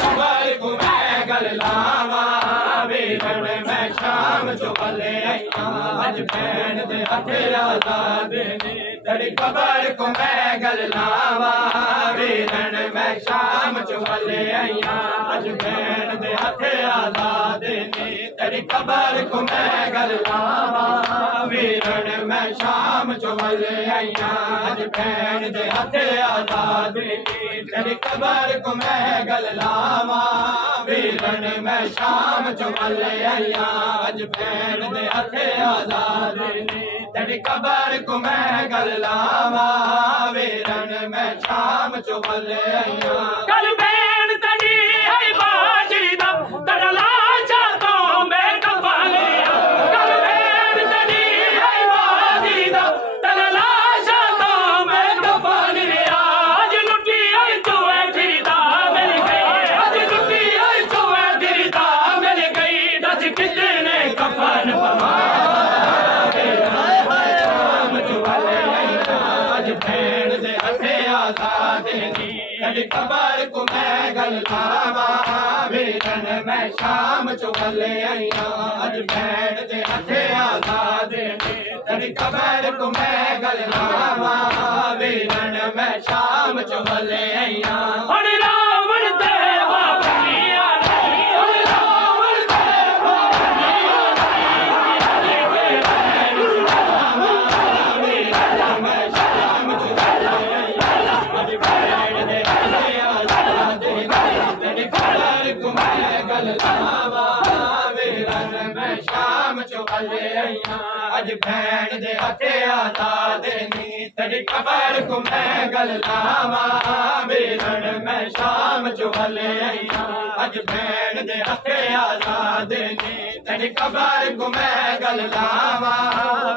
cover को मैं गल लावा वीरन मैं शाम चुवले आईया अज भैन दे हथे आजाद ने तेरी कबर को मैं गल लावा वीरन मैं शाम चुवले आईया अज भैन दे हथे आजाद ने तेरी कबर को मैं गल लावा वीरन मैं शाम चुवले आईया अज भैन दे हथे आजाद ने तेरी कबर को मैं गल लावा वीरन मैं शाम चुवले आईया अज भैन दे हथे आजाद ने तेरी कबर को मैं गल लावा वीरन मैं शाम चुवले आईया कल भैन तड़ी है बाजी दा तरला चातो मैं कफालिया कल भैन तड़ी है बाजी दा तरला चातो मैं कफालिया आज लुटी आई तू ऐठीदा मिल गई आज लुटी आई तू ऐठीदा मिल गई दस कितने कफन पवा तेरी कबर को मैं गल लावा वीरन मैं शाम चुवले आईया अज भैन दे हथे आजाद ने तेरी कबर को मैं गल लावा वीरन मैं शाम चुवले आईया अज भैन दे हथे आजाद ने तेरी कबर को मैं गल लावा वीरन मैं शाम चुवले आईया अज भैन दे हथे आजाद ने तेरी कबर को मैं गल लावा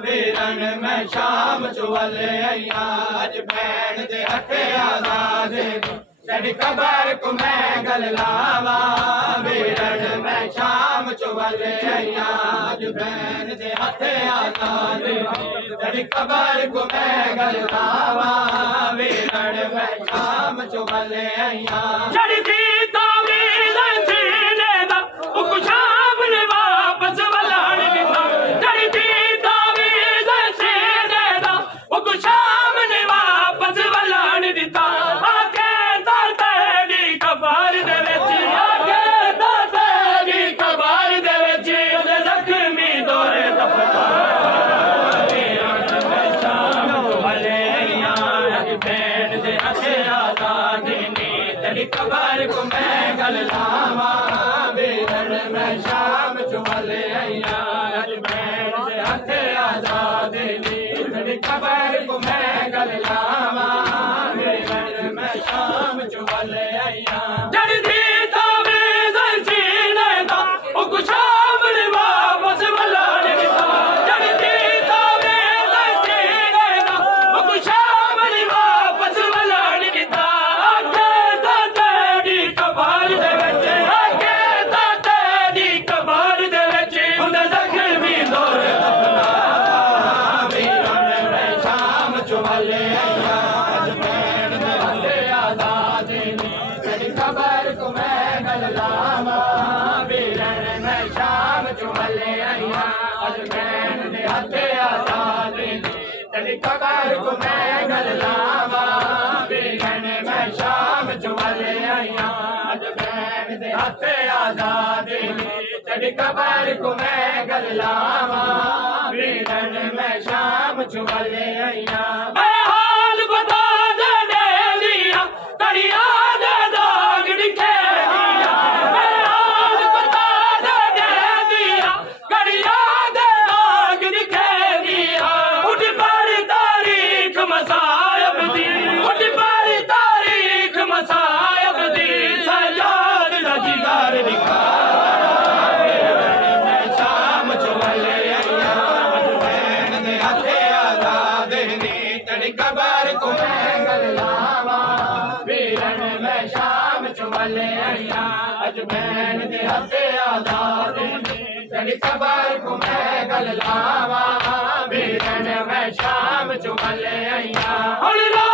वीरन मैं शाम चुवले आईया अज भैन दे हथे आजाद ने तेरी कबर को मैं गल लावा वीरन मैं शाम चुवले आईया अज भैन दे हथे आजाद तेरी कबर को मैं गल लावा वीरन मैं शाम चुवले आईया चढ़ती तावीज़ सीने दा उक शाम ने वापस वलाण दिता चढ़ती तावीज़ सीने दा उक शाम ने वापस वलाण दिता कबर को मैं गल लावा वीरन मैं शाम चुवले आईया अज भैन दे हथे आजाद ने तेरी कबर को मैं गल लावा वीरन मैं शाम चुवले आईया जड़दी तावीज़ सीने दा उक शाम ने वापस वलाण दिता जड़दी तावीज़ सीने दा उक शाम ने वापस वलाण दिता तेरी कबर को मैं गल लावा वीरन मैं शाम चुवले आईया अज भैन दे हथे आजाद ने तेरी कबर को मैं गल लावा वीरन मैं शाम चुवले आईया हाल बता दे दिया कड़िया दे दाग दिखे दिया हाल बता दे दिया कड़िया दे दाग दिखे दिया उठ पर तारीख मसायब दी उठ पर तारीख मसायब दी सजाद दा जिगर दिखा मैं शाम चुवले आईया अज भैन दे हथे आजाद ने तेरी कबर को मैं गल लावा वीरन मैं शाम चुवले आईया अज भैन दे हथे आजाद ने तेरी कबर को मैं गल लावा वीरन मैं शाम चुवले आईया